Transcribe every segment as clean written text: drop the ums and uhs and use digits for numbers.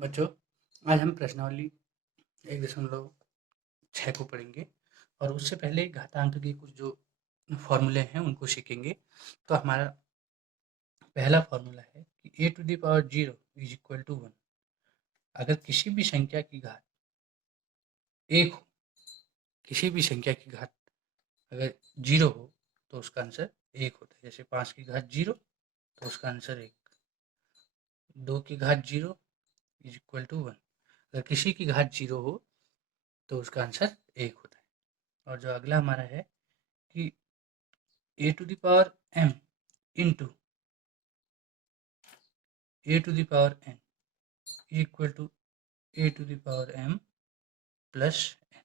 बच्चों, आज हम प्रश्नावली 1.6 को पढ़ेंगे और उससे पहले घातांक के कुछ जो फॉर्मूले हैं उनको सीखेंगे। तो हमारा पहला फॉर्मूला है कि a to the power 0 is equal to 1। अगर किसी भी संख्या की घात एक हो, किसी भी संख्या की घात अगर 0 हो तो उसका आंसर 1 होता है। जैसे 5 की घात 0 तो उसका आंसर 1, 2 की घात 0 इज इक्वल टू 1। अगर किसी की घात 0 हो तो उसका आंसर 1 होता है। और जो अगला हमारा है कि a to the power m into a to the power n equal to a to the power m plus n।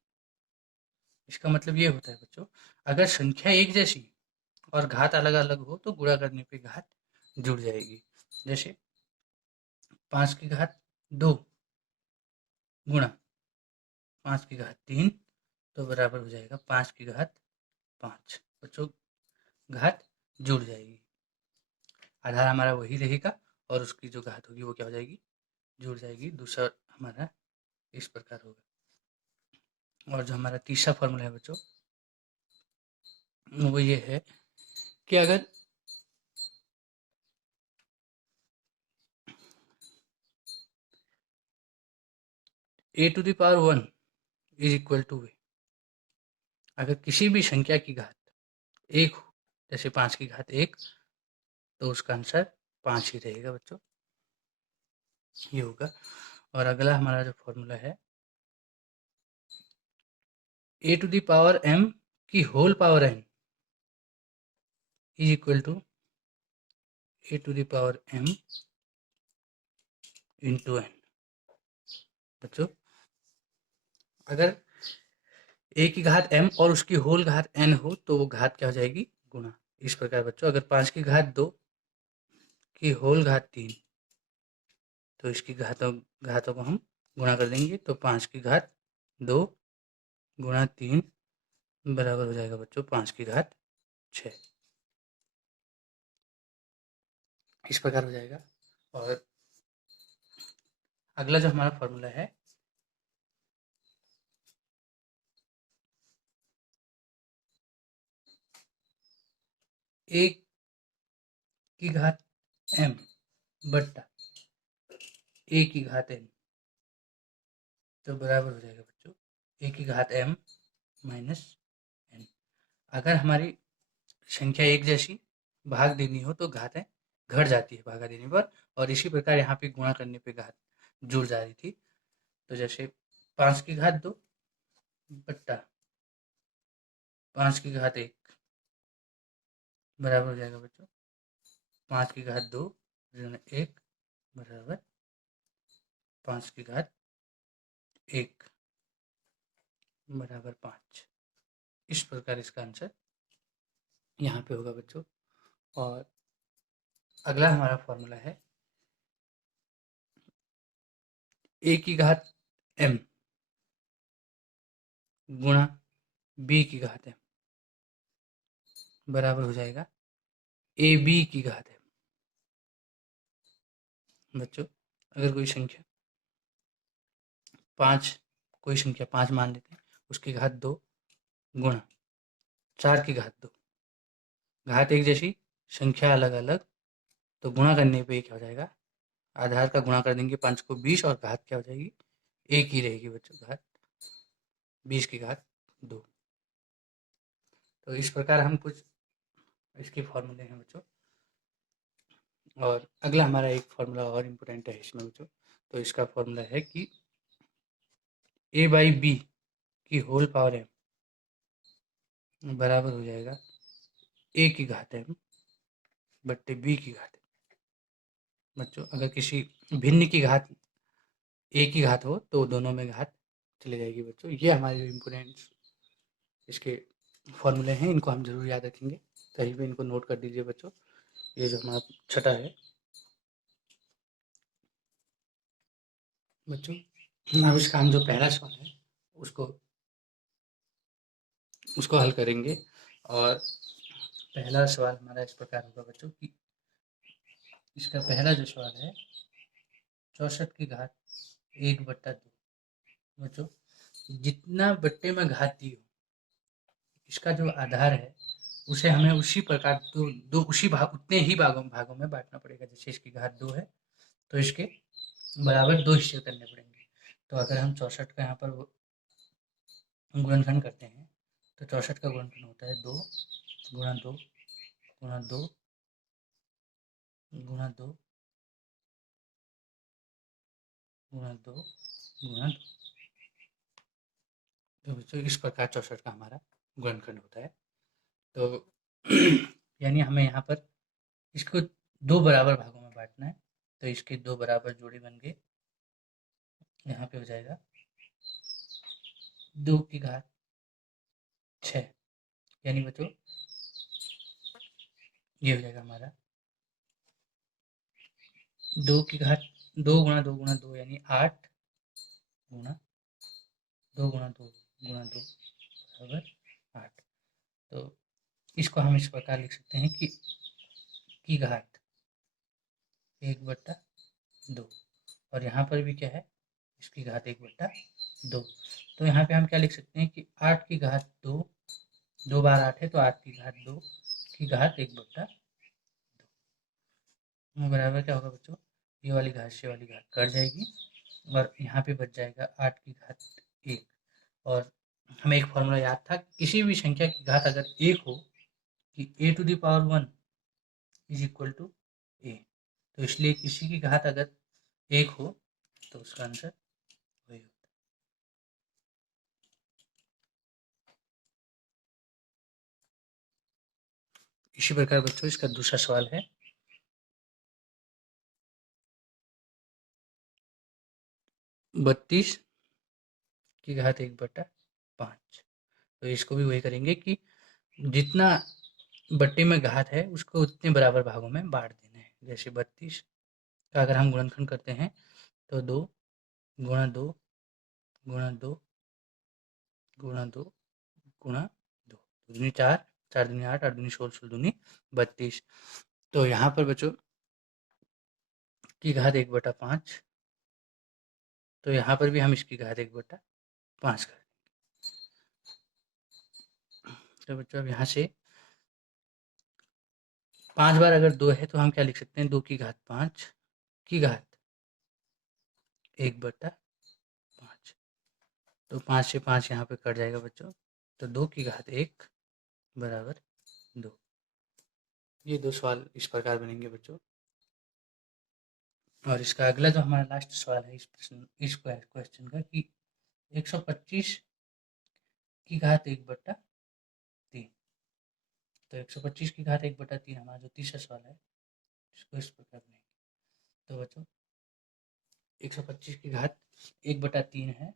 इसका मतलब ये होता है बच्चों, अगर संख्या एक जैसी और घात अलग अलग हो तो गुणा करने पे घात जुड़ जाएगी। जैसे 5 की घात 2 गुणा 5 की घात 3 तो बराबर हो जाएगा 5 की घात 5। बच्चों, घात जुड़ जाएगी, आधार हमारा वही रहेगा और उसकी जो घात होगी वो क्या हो जाएगी, जुड़ जाएगी। दूसरा हमारा इस प्रकार होगा। और जो हमारा तीसरा फॉर्मूला है बच्चों, वो ये है कि अगर a to the power 1 is equal to a, अगर किसी भी संख्या की घात एक हो, जैसे 5 की घात 1, तो उसका आंसर 5 ही रहेगा बच्चों, ये होगा। और अगला हमारा जो फॉर्मूला है a to the power m की whole power n is equal to a to the power m into n। बच्चों, अगर a की घात m और उसकी होल घात n हो तो वो घात क्या हो जाएगी, गुणा। इस प्रकार बच्चों, अगर 5 की घात 2 की होल घात 3 तो इसकी घातों को हम गुणा कर देंगे, तो 5 की घात 2 गुणा 3 बराबर हो जाएगा बच्चों 5 की घात 6। इस प्रकार हो जाएगा। और अगला जो हमारा फॉर्मूला है a की घात m बट्टा a की घात n तो बराबर हो जाएगा बच्चों a की घात m माइनस n। अगर हमारी संख्या एक जैसी भाग देनी हो तो घातें घट जाती है भागा देने पर, और इसी प्रकार यहाँ पे गुणा करने पे घात जुड़ जा रही थी। तो जैसे 5 की घात 2 बट्टा 5 की घात 1 बराबर हो जाएगा बच्चों 5 की घात 2 ऋण 1 बराबर 5 की घात 1 बराबर 5। इस प्रकार इसका आंसर यहाँ पे होगा बच्चों। और अगला हमारा फॉर्मूला है a की घात m गुणा b की घात m बराबर हो जाएगा ab की घात m। बच्चों, अगर कोई संख्या 5, कोई संख्या 5 मान लेते हैं, उसकी घात 2 गुणा 4 की घात 2, घात एक जैसी संख्या अलग अलग तो गुणा करने पे क्या हो जाएगा, आधार का गुणा कर देंगे 5 को 20 और घात क्या हो जाएगी, एक ही रहेगी बच्चों, घात 20 की घात 2। तो इस प्रकार हम कुछ इसके फॉर्मूले हैं बच्चों। और अगला हमारा एक फॉर्मूला और इम्पोर्टेंट है इसमें बच्चों। तो इसका फॉर्मूला है कि a बाई बी की होल पावर m बराबर हो जाएगा a की घात m बट्टे b की घात m। बच्चों, अगर किसी भिन्न की घात a की घात हो तो दोनों में घात चली जाएगी बच्चों। ये हमारे जो इम्पोर्टेंट इसके फॉर्मूले हैं, इनको हम जरूर याद रखेंगे, कहीं भी इनको नोट कर दीजिए बच्चों। ये जो हमारा छठा है बच्चों, अब इसका हम जो पहला सवाल है उसको उसको हल करेंगे। और पहला सवाल हमारा इस प्रकार होगा बच्चों कि इसका पहला जो सवाल है 64 की घात 1/2 बच्चों, जितना बट्टे में घात दी हो इसका जो आधार है उसे हमें उसी प्रकार दो उसी भाग उतने ही भागों में बांटना पड़ेगा। जैसे इसकी घात 2 है तो इसके बराबर 2 हिस्से करने पड़ेंगे। तो अगर हम 64 का यहाँ पर गुणनखंड करते हैं तो 64 का गुणनखंड होता है 2 गुणा 2 गुणा 2 गुणा 2 गुणा 2 गुणा 2। तो बच्चों इस प्रकार 64 का हमारा गुणनखंड होता है। तो यानी हमें यहाँ पर इसको 2 बराबर भागों में बांटना है। तो इसके 2 बराबर जोड़े बन गए, यहाँ पे हो जाएगा 2 की घात 6, यानी बच्चों ये हो जाएगा हमारा 2 की घात 2 गुणा 2 गुणा 2 यानी 8 गुणा 2 गुणा 2 गुणा 2 बराबर 8। तो इसको हम इस प्रकार लिख सकते हैं कि घात 1/2 और यहाँ पर भी क्या है, इसकी घात 1/2। तो यहाँ पे हम क्या लिख सकते हैं कि 8 की घात 2, 2 बार 8 है तो 8 की घात 2 की घात 1/2 बराबर क्या होगा बच्चों, ये वाली घात से वाली घात कट जाएगी और यहाँ पे बच जाएगा 8 की घात 1। और हमें एक फॉर्मूला याद था, किसी भी संख्या की घात अगर 1 हो कि a⁴ इज इक्वल टू ए, तो इसलिए किसी की घात अगर 1 हो तो उसका आंसर वही होता है। इसी प्रकार बच्चों इसका दूसरा सवाल है 32 की घात 1/5। तो इसको भी वही करेंगे कि जितना बट्टे में घात है उसको उतने बराबर भागों में बांट देना है। जैसे 32 का अगर हम गुणनखंड करते हैं तो 2 गुणा 2 गुणा 2 गुणा 2 गुणा 2, 2 दूनी 4, 4 दूनी 8, 8 दूनी 16, 16 दूनी 32। तो यहाँ पर बच्चों की घात 1/5, तो यहाँ पर भी हम इसकी घात 1/5 कर देंगे। तो बच्चों अब यहाँ से 5 बार अगर 2 है तो हम क्या लिख सकते हैं, 2 की घात 5 की घात 1/5। तो 5 से 5 यहाँ पे कट जाएगा बच्चों, तो 2 की घात 1 बराबर 2। ये 2 सवाल इस प्रकार बनेंगे बच्चों। और इसका अगला जो हमारा लास्ट सवाल है इस क्वेश्चन का कि 125 की घात 1/3। तो 125 की घात 1/3 हमारा जो तीसरा सवाल है इसको इस प्रकार बनेंगे। तो बच्चों 125 की घात 1/3 है,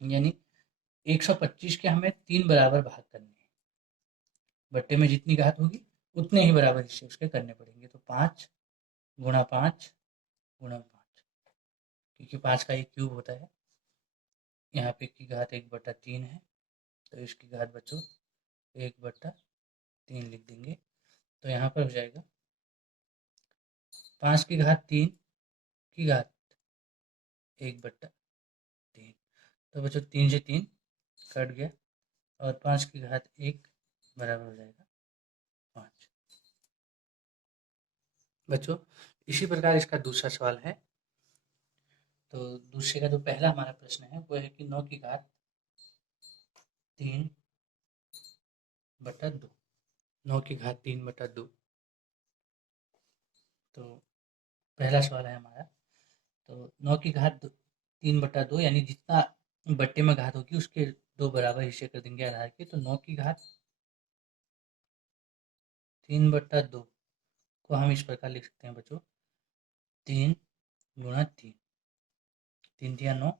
यानी 125 के हमें 3 बराबर भाग करने हैं। बट्टे में जितनी घात होगी उतने ही बराबर हिस्से उसके करने पड़ेंगे। तो 5 गुणा 5 गुणा 5, क्योंकि 5 का एक क्यूब होता है। यहाँ पे की घात 1/3 है तो इसकी घात बच्चों 1/3 लिख देंगे। तो यहाँ पर हो जाएगा 5 की घात 3 की घात 1/3। तो बच्चों 3 से 3 कट गया और 5 की घात 1 बराबर हो जाएगा 5। बच्चों इसी प्रकार इसका दूसरा सवाल है। तो दूसरे का जो पहला हमारा प्रश्न है वो है कि 9 की घात 3/2, 9 की घात 3/2। तो पहला सवाल है हमारा, तो 9 की घात 3/2 यानी जितना बट्टे में घात होगी उसके 2 बराबर हिस्से कर देंगे आधार के। तो 9 की घात 3/2 को हम इस प्रकार लिख सकते हैं बच्चों, 3 गुणा 3, 3 दिया 9,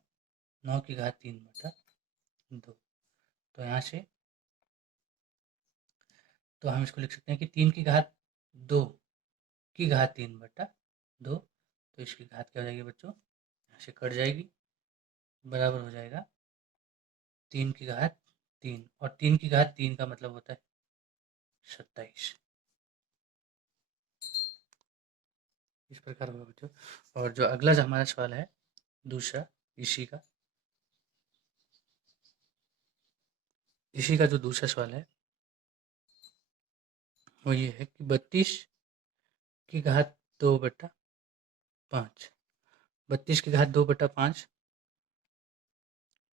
9 की घात 3/2। तो यहाँ से तो हम इसको लिख सकते हैं कि 3 की घात 2 की घात 3/2। तो इसकी घात क्या हो जाएगी बच्चों, यहाँ से कट जाएगी, बराबर हो जाएगा 3 की घात 3, और 3 की घात 3 का मतलब होता है 27। इस प्रकार होगा बच्चों। और जो अगला जो हमारा सवाल है दूसरा इसी का जो दूसरा सवाल है वो ये है कि 32 की घात 2/5, 32 की घात 2/5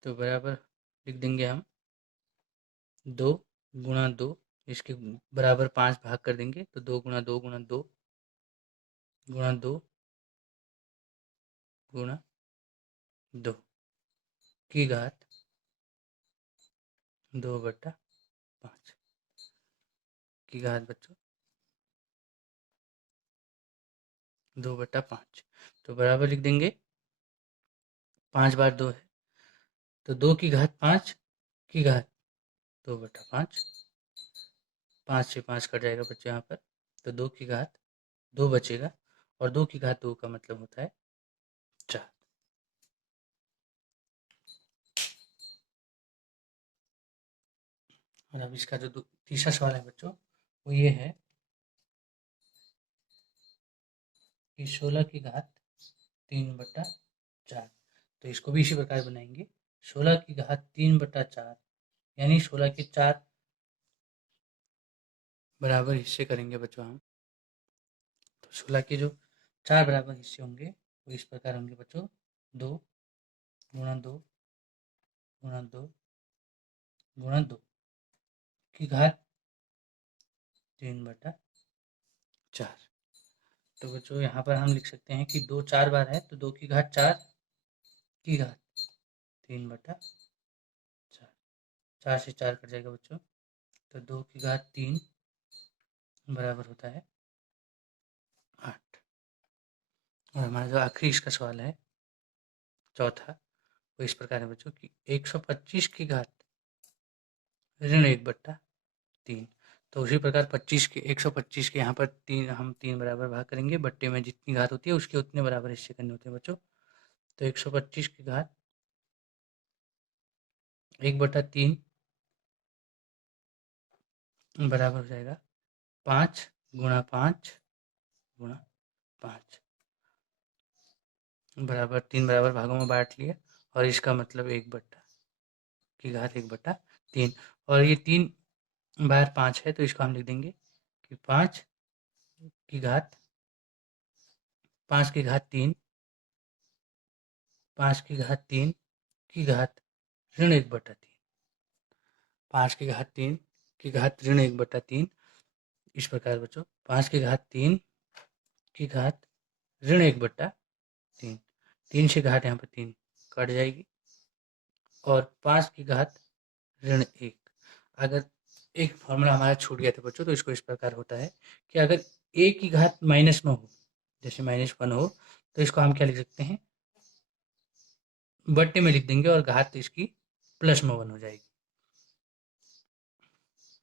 तो बराबर लिख देंगे हम 2 गुणा 2, इसके बराबर 5 भाग कर देंगे तो 2 गुणा 2 गुणा 2 गुणा 2 गुणा 2 की घात 2/5 की घात बच्चों 2/5 तो बराबर लिख देंगे 5 बार 2 है तो 2 की घात 5 की घात 2/5, 5 से 5 कट जाएगा बच्चों यहाँ पर तो 2 की घात 2 बचेगा और 2 की घात 2 का मतलब होता है 4। और अब इसका जो तीसरा सवाल है बच्चों वो ये है कि 16 की घात 3/4 तो इसको भी इसी प्रकार बनाएंगे 16 की घात 3/4 यानी 16 के 4 बराबर हिस्से करेंगे बच्चों हम तो 16 के जो 4 बराबर हिस्से होंगे वो इस प्रकार होंगे बच्चों 2 गुणा 2 गुणा 2 गुणा 2 की घात 3/4 तो बच्चों यहाँ पर हम लिख सकते हैं कि 2 4 बार है तो 2 की घात 4 की घात 3/4, 4 से 4 कट जाएगा बच्चों तो 2 की घात 3 बराबर होता है 8। और हमारा जो आखिरी इसका सवाल है चौथा वो इस प्रकार है बच्चों कि 125 की घात ऋण 1/3 तो उसी प्रकार 125 के यहाँ पर हम 3 बराबर भाग करेंगे बट्टे में जितनी घात होती है उसके उतने बराबर हिस्से करने होते हैं बच्चों तो 125 की घात 1/3 बराबर हो जाएगा 5 गुणा 5 गुणा 5 बराबर 3 बराबर भागों में बांट लिया और इसका मतलब 1 की घात 1/3 और ये 3 बार 5 है तो इसको हम लिख देंगे कि 5 की घात 3 5 की घात 3 की घात ऋण 1/3 5 की घात 3 की घात ऋण 1/3 इस प्रकार बच्चों 5 की घात 3 की घात ऋण 1/3 3 से घात यहाँ पर 3 कट जाएगी और 5 की घात ऋण 1 अगर एक फॉर्मूला हमारा छूट गया था बच्चों तो इसको इस प्रकार होता है कि अगर a की घात माइनस में हो जैसे -1 हो तो इसको हम क्या लिख सकते हैं बट्टे में लिख देंगे और घात इसकी प्लस में 1 हो जाएगी।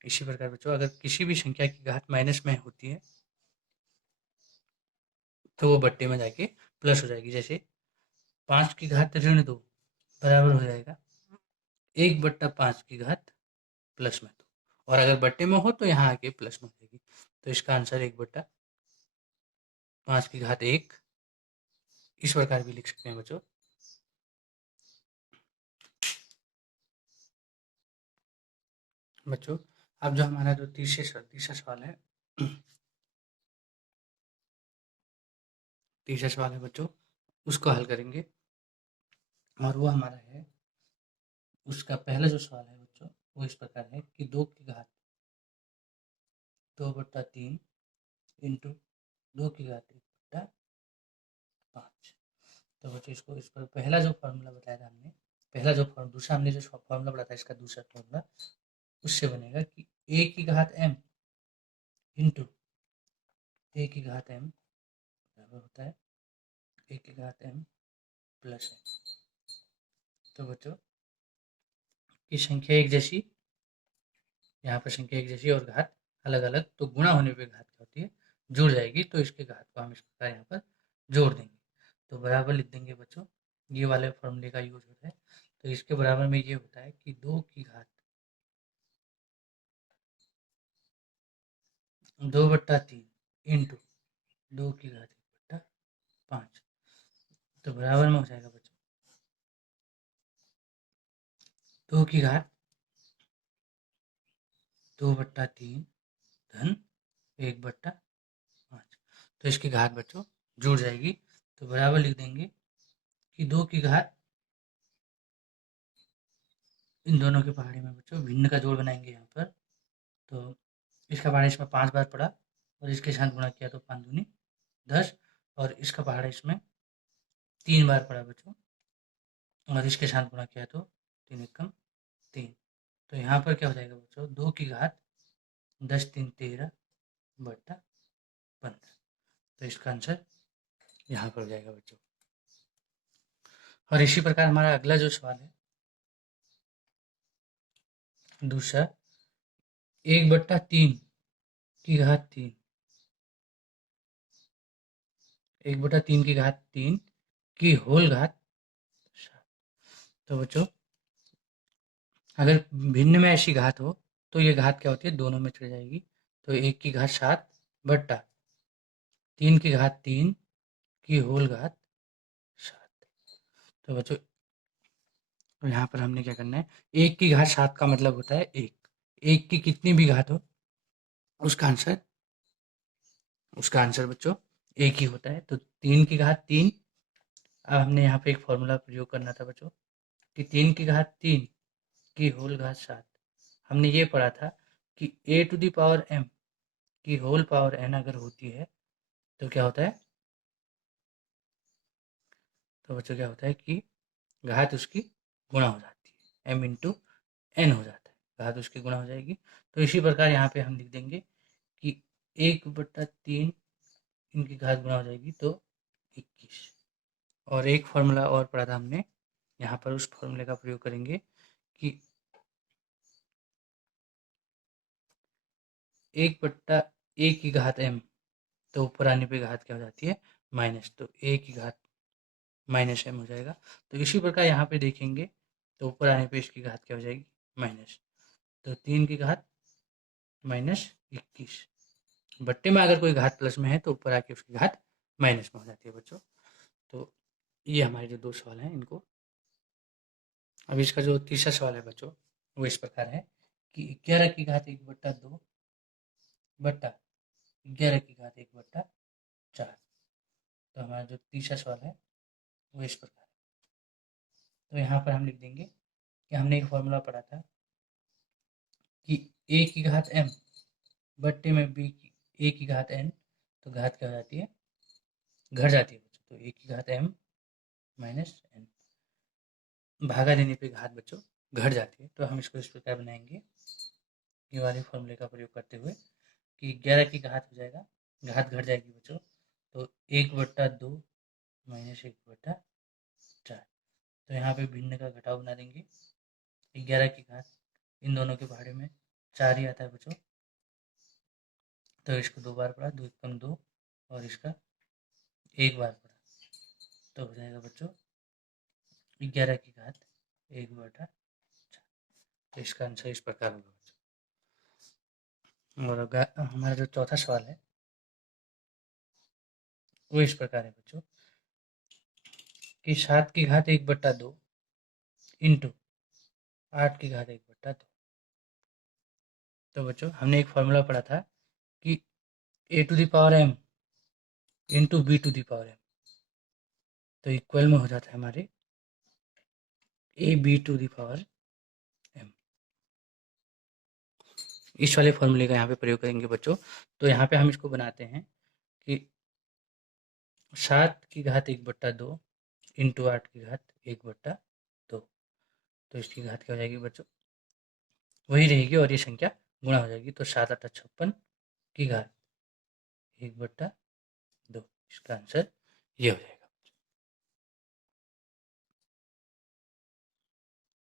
इसी प्रकार बच्चों अगर किसी भी संख्या की घात माइनस में होती है तो वो बट्टे में जाके प्लस हो जाएगी जैसे 5 की घात ऋण 2 बराबर हो जाएगा 1/5 की घात प्लस में 2 और अगर बट्टे में हो तो यहाँ आके प्लस में हो जाएगी तो इसका आंसर 1/5 की घात 1 इस प्रकार भी लिख सकते हैं बच्चों। बच्चों अब जो हमारा जो तीसरा सवाल है तीसरा सवाल है बच्चों उसको हल करेंगे और वो हमारा है उसका पहला जो सवाल है बच्चों वो इस प्रकार है कि 2 की घात 2/3 इंटू 2 की घात 1/5 तो बच्चों इसको इस पर पहला जो फॉर्मूला बताया था हमने पहला जो दूसरा हमने जो फॉर्मूला बताया था इसका दूसरा फॉर्मूला उससे बनेगा कि a की घात m इंटू a की घात m बराबर होता है a की घात m प्लस m। तो बच्चों की संख्या एक जैसी यहाँ पर संख्या एक जैसी और घात अलग अलग तो गुणा होने पे घात क्या होती है जुड़ जाएगी तो इसके घात को हम इस प्रकार यहाँ पर जोड़ देंगे तो बराबर लिख देंगे बच्चों ये वाले फॉर्मूले का यूज होता है तो इसके बराबर में ये होता है कि 2 की घात 2/3 इंटू 2 की घात 1/5 तो बराबर में हो जाएगा बच्चों 2 की घात 2/3 धन 1/5। तो इसकी घात बच्चों जुड़ जाएगी, तो बराबर लिख देंगे कि 2 की घात, इन दोनों के पहाड़े में बच्चों भिन्न का जोड़ बनाएंगे यहाँ पर, तो इसका पहाड़ा इसमें 5 बार पड़ा और इसके साथ गुणा किया तो 5 दूनी 10, और इसका पहाड़ा इसमें 3 बार पड़ा बच्चों और इसके साथ गुणा किया तो 3 एकम 3। तो यहाँ पर क्या हो जाएगा बच्चों, 2 की घात 10 3 13/15। तो इसका आंसर यहाँ पर हो जाएगा बच्चों। और इसी प्रकार हमारा अगला जो सवाल है दूसरा, 1/3 की घात 3, 1/3 की घात 3 की होल घात 7। तो बच्चों अगर भिन्न में ऐसी घात हो तो ये घात क्या होती है, दोनों में चढ़ जाएगी। तो 1 की घात 7 बट्टा 3 की घात 3 की होल घात 7। तो बच्चों यहाँ पर हमने क्या करना है, 1 की घात 7 का मतलब होता है 1 की कितनी भी घात हो उसका आंसर बच्चों 1 ही होता है। तो 3 की घात 3, अब हमने यहाँ पे एक फॉर्मूला प्रयोग करना था बच्चों कि 3 की घात 3 की होल घात 7। हमने ये पढ़ा था कि a⁴m की होल पावर n अगर होती है तो क्या होता है, तो बच्चों क्या होता है कि घात उसकी गुणा हो जाती है, m इंटू n हो जाता है, घात उसकी गुणा हो जाएगी। तो इसी प्रकार यहाँ पे हम लिख देंगे कि 1/3 इनकी घात गुणा हो जाएगी तो 21। और एक फॉर्मूला और पढ़ा था हमने, यहाँ पर उस फॉर्मूले का प्रयोग करेंगे कि 1/a की घात m, तो ऊपर आने पे घात क्या हो जाती है माइनस, तो a की घात माइनस m हो जाएगा। तो इसी प्रकार यहाँ पे देखेंगे तो ऊपर आने पे इसकी घात क्या हो जाएगी माइनस, तो 3 की घात माइनस 21। बट्टे में अगर कोई घात प्लस में है तो ऊपर आके उसकी घात माइनस में हो जाती है बच्चों। तो ये हमारे जो 2 सवाल हैं इनको, अब इसका जो तीसरा सवाल है बच्चों वो इस प्रकार है कि 11 की घात 1/2 बट्टा 11 की घात 1/4। तो हमारा जो तीसरा सवाल है वो इस प्रकार है। तो यहाँ पर हम लिख देंगे कि हमने एक फॉर्मूला पढ़ा था कि a की घात m बट्टे में a की घात n, तो घात क्या हो जाती है घट जाती है बच्चों, तो a की घात m माइनस n, भागा देने पे घात बच्चों घट जाती है। तो हम इसको इस प्रकार बनाएंगे ये वाले फॉर्मूले का प्रयोग करते हुए कि 11 की घात हो जाएगा, घात घट जाएगी बच्चों, तो 1/2 माइनस 1/4। तो यहाँ पे भिन्न का घटाव बना देंगे, 11 की घात इन दोनों के भाड़े में 4 ही आता है बच्चों, तो इसको 2 बार पढ़ा, 2 एकम 2, और इसका 1 बार पढ़ा, तो हो जाएगा बच्चों 11 की घात 1/4। तो इसका आंसर इस प्रकार होगा बच्चों। और हमारा जो चौथा सवाल है वो इस प्रकार है बच्चों कि 7 की घात 1/2 इंटू 8 की घात 1/2। तो बच्चों हमने एक फॉर्मूला पढ़ा था कि a⁴m इंटू b⁴m, तो इक्वल में हो जाता है हमारे ab⁴m। इस वाले फॉर्मूले का यहाँ पे प्रयोग करेंगे बच्चों। तो यहाँ पे हम इसको बनाते हैं कि 7 की घात 1/2 इंटू 8 की घात 1/2, तो इसकी घात क्या हो जाएगी बच्चों वही रहेगी और ये संख्या गुणा हो जाएगी, तो 7 8 56 की घात 1/2। इसका आंसर ये हो जाएगा।